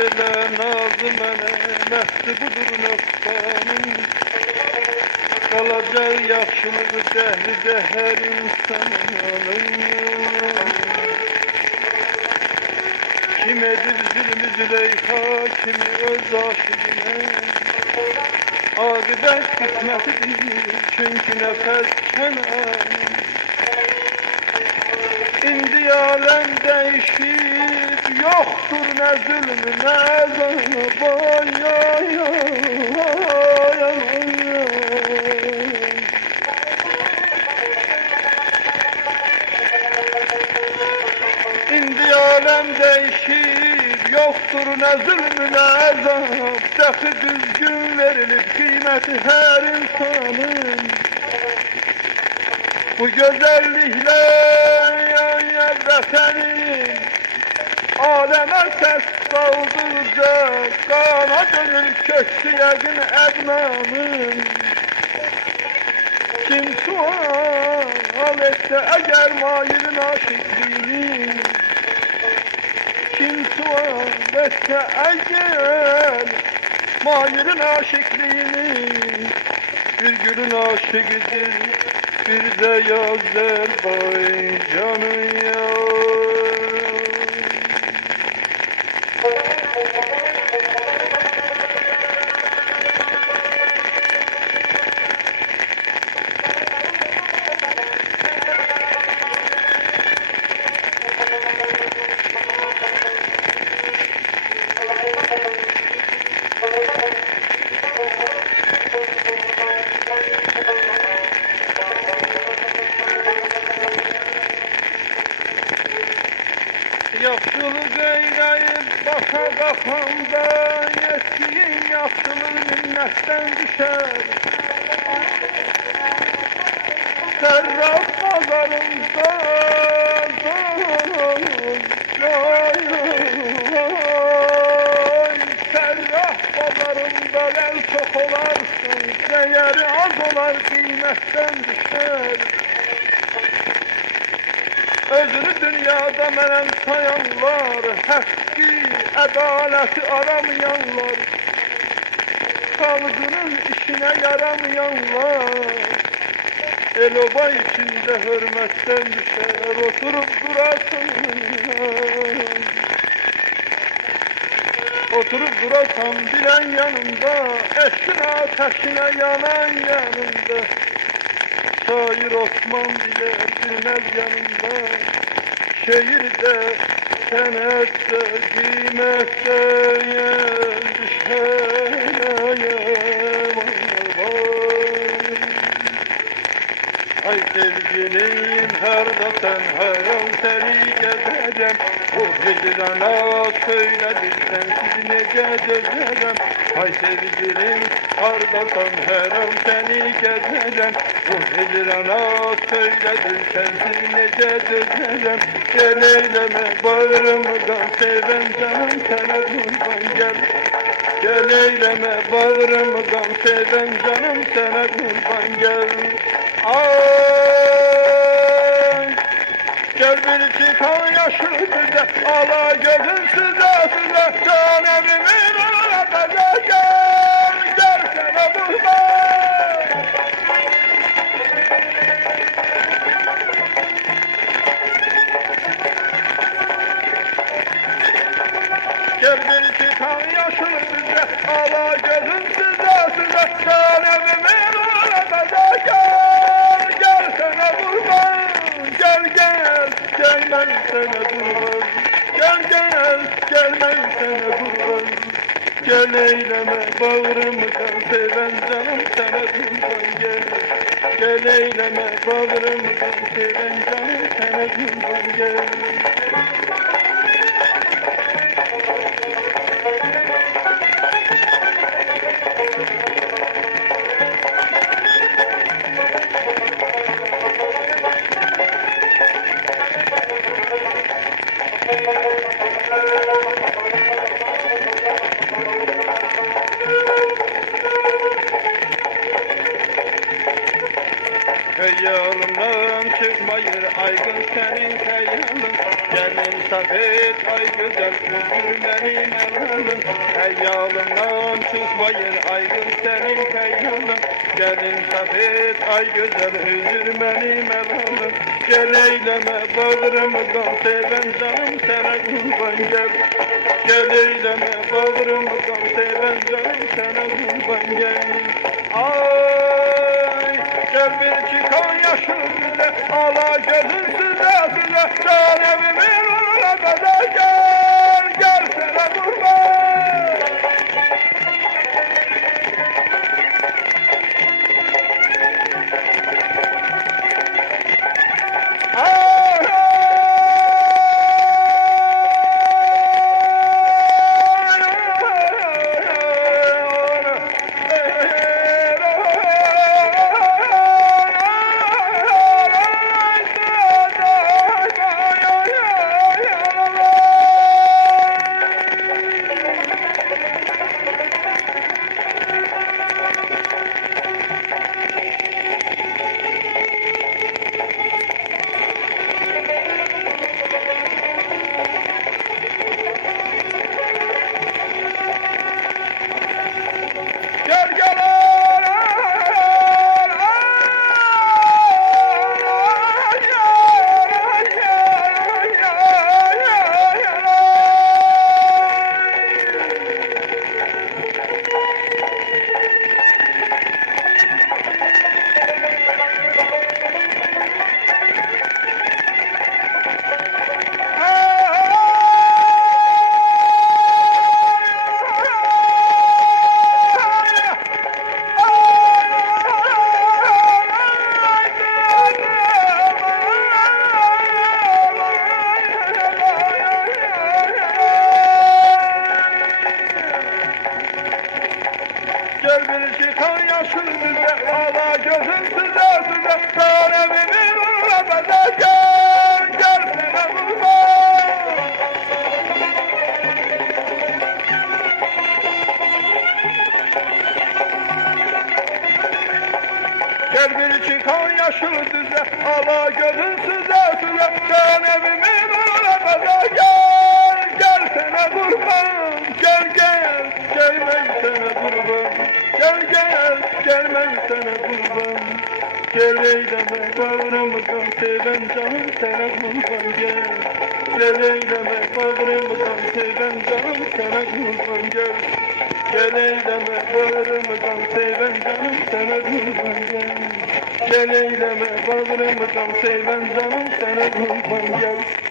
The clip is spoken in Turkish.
elə nazı mənə, məhdi budur nöqsanım. Qalacaq yaxşılığı dəhlidə hər insanın. Kim edib zülmü Züleyxa kimi öz aşığına, aqibət qismətidir, çünki nəfəs kənar. İndi aləm dəyişib, yoxdur nə zülmü, nə əzab, ay, ay, ay, ay. İndi aləm dəyişib, yoxdur nə zülmü, nə əzab, dəxi düzgün verilib qiyməti hər insanın. Bu gözəlliklər vətənin, aləmə səs qaldıqca qana dönür köksü yəqin ədnanın. Kim sual etsə əgər mailin aşıqliyini, kim sual etsə əgər mailin aşıqliyini, bir gülün aşıqıdır, bir de Azerbaycan'ın ya. Yaxşılıq eyləyib başa qalxanda, etdiyin yaxşılıq minnətdən düşər. Sərraf bazarında, sərraf bazarında el çox olarsın, dəyəri az olar, qiymətdən düşər. Özünü dünyada mənəm sayanlar, həqqi, ədaləti aramayanlar, xalqının işinə yaramayanlar, el-oba içində hörmətdən düşər, oturub durasın. Oturub durasan bilən yanında, eşkin ateşinə yanan yanında, şair Osman bile bilmez yanında, şehirde senette kıymette düşene ay sevgilim harda sen haram seni gezeceğim, bu hicrana söyledim sensiz nece dözeceğim. Ay sevgilim harda sen haram seni gezeceğim, bu hicrana söyledim sensiz nece dözeceğim. Gel eyleme bağrımdan seven canım sana kurban gel. Gel eyleme bağrımdan seven canım sana kurban gel. Ay, gel bir çıkan yaşlı bize, ala gözün size size, can evimin arada gel, gel sana kurban. Gel bir çıkan yaşlı bize, ala gözün size size, can evimin arada gel, gel sana kurban. Gel gel, gel ben sana kurban. Gel gel, gel ben sana kurban. Gel eyleme bağrımdan seven canım sana kurban gel. Gel eyleme bağrımdan seven canım sana kurban gel. Heyalımdan çıkmayır aygın senin heyalın. Gel insaf et ay güzel üzür benim elalım. Heyalımdan çıkmayır aygın senin heyalın. Gel insaf et ay güzel üzür benim elalım. Gel eyleme bağrımı gam seven canım sana kurban gel. Gel eyleme bağrımı gam seven canım sana kurban gel. Ay gel bir çıkan yaşlı bize, ala gözün size, can evimin uğruna kadar gel, gel sana kurban. Gel bir çıkan yaşın bize, ala gözün size, can evimin uğruna kadar gel, gel sana kurban. Gel bir çıkan yaşın bize, ala gözün size, can evimin uğruna kadar gel, gel sana kurban. Gel gel, gelmem sana kurban. Gel gel, gelmem sana kurban. Gel eyleme bağrımdan seven canım sana kurban gel. Gel eyleme bağrımdan seven canım sana kurban gel. Gel eyleme bağrımdan seven canım sana kurban gel. Gel eyleme bağrımdan seven canım sana kurban gel.